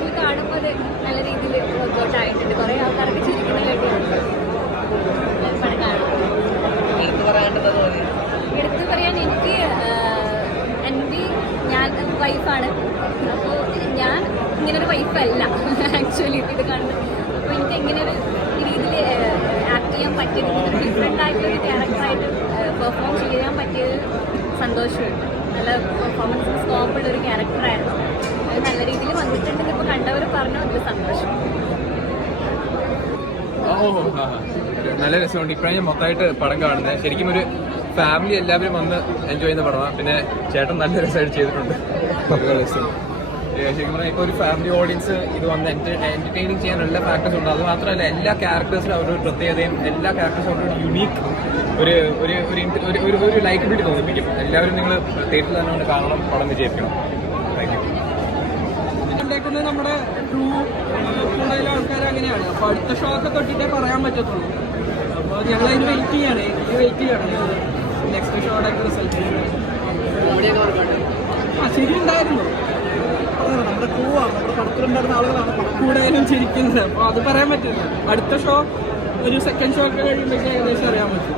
തിയേറ്ററിൽ കാണുമ്പോൾ അത് നല്ല രീതിയിൽ വർക്ക്ഔട്ട് ആയിട്ടുണ്ട്. കുറേ ആൾക്കാരൊക്കെ ചിരിക്കുന്ന കേട്ടിട്ടുണ്ട്. എടുത്തു പറയാൻ എനിക്ക് ഞാൻ വൈഫാണ്. അപ്പോൾ ഞാൻ ഇങ്ങനൊരു വൈഫല്ല ആക്ച്വലി ഇത് കാണുന്നത്. അപ്പോൾ എനിക്ക് ഇങ്ങനൊരു രീതിയിൽ ആക്ട് ചെയ്യാൻ പറ്റിയത്, ഡിഫറെൻ്റ് ആയിട്ടുള്ളൊരു ക്യാരക്ടറായിട്ട് പെർഫോം ചെയ്യാൻ പറ്റിയത് സന്തോഷമുണ്ട്. നല്ല പെർഫോമൻസ് സ്കോപ്പുള്ളൊരു ക്യാരക്ടറായിരുന്നു. അത് നല്ല രീതിയിൽ വന്നിട്ടുണ്ടെങ്കിൽ ഇപ്പോൾ കണ്ടവർ പറഞ്ഞു അതിൽ സന്തോഷം. നല്ല രസമുണ്ട്. ഇപ്പോഴാണ് ഞാൻ മൊത്തമായിട്ട് പടം കാണുന്നത്. ശരിക്കും ഒരു ഫാമിലി എല്ലാവരും വന്ന് എൻജോയ് ചെയ്യുന്ന പടമാണ്. പിന്നെ ചേട്ടൻ നല്ല രസമായിട്ട് ചെയ്തിട്ടുണ്ട്. ശരിക്കും പറഞ്ഞാൽ ഇപ്പോൾ ഒരു ഫാമിലി ഓഡിയൻസ് ഇത് വന്ന് എന്റർടൈനിങ് ചെയ്യാൻ എല്ലാ ഫാക്ടേഴ്സ് ഉണ്ട്. അത് മാത്രമല്ല എല്ലാ ക്യാരക്ടേഴ്സിനും അവരുടെ ഒരു പ്രത്യേകതയും എല്ലാ ക്യാരക്ടേഴ്സും അവരുടെ ഒരു യുണീക്ക് ഒരു ലൈക്കബിലിറ്റി തോന്നിപ്പിക്കും. എല്ലാവരും നിങ്ങൾ തിയേറ്ററിൽ തന്നെ കൊണ്ട് കാണണം, പടം വിജയിക്കണം. Thank you. നമ്മുടെ ട്രൂ കൂടുതൽ ആൾക്കാർ അങ്ങനെയാണ്. അപ്പോൾ അടുത്ത ഷോ ഒക്കെ തൊട്ടിട്ടേ പറയാൻ പറ്റത്തുള്ളൂ. അപ്പോൾ ഞങ്ങൾ അതിന് വെയിറ്റ് ചെയ്യാണ് നെക്സ്റ്റ് ഷോയുടെ റിസൾട്ട്. ശരി ഉണ്ടായിരുന്നു. നമ്മുടെ ക്രൂവാണ്, നമ്മുടെ പടത്തിലുണ്ടായിരുന്ന ആളുകളാണ് കൂടുതലും ചിരിക്കുന്നത്. അപ്പോൾ അത് പറയാൻ പറ്റില്ല. അടുത്ത ഷോ ഒരു സെക്കൻഡ് ഷോ ഒക്കെ കഴിയുമ്പോഴേക്കും ഏകദേശം അറിയാൻ പറ്റും.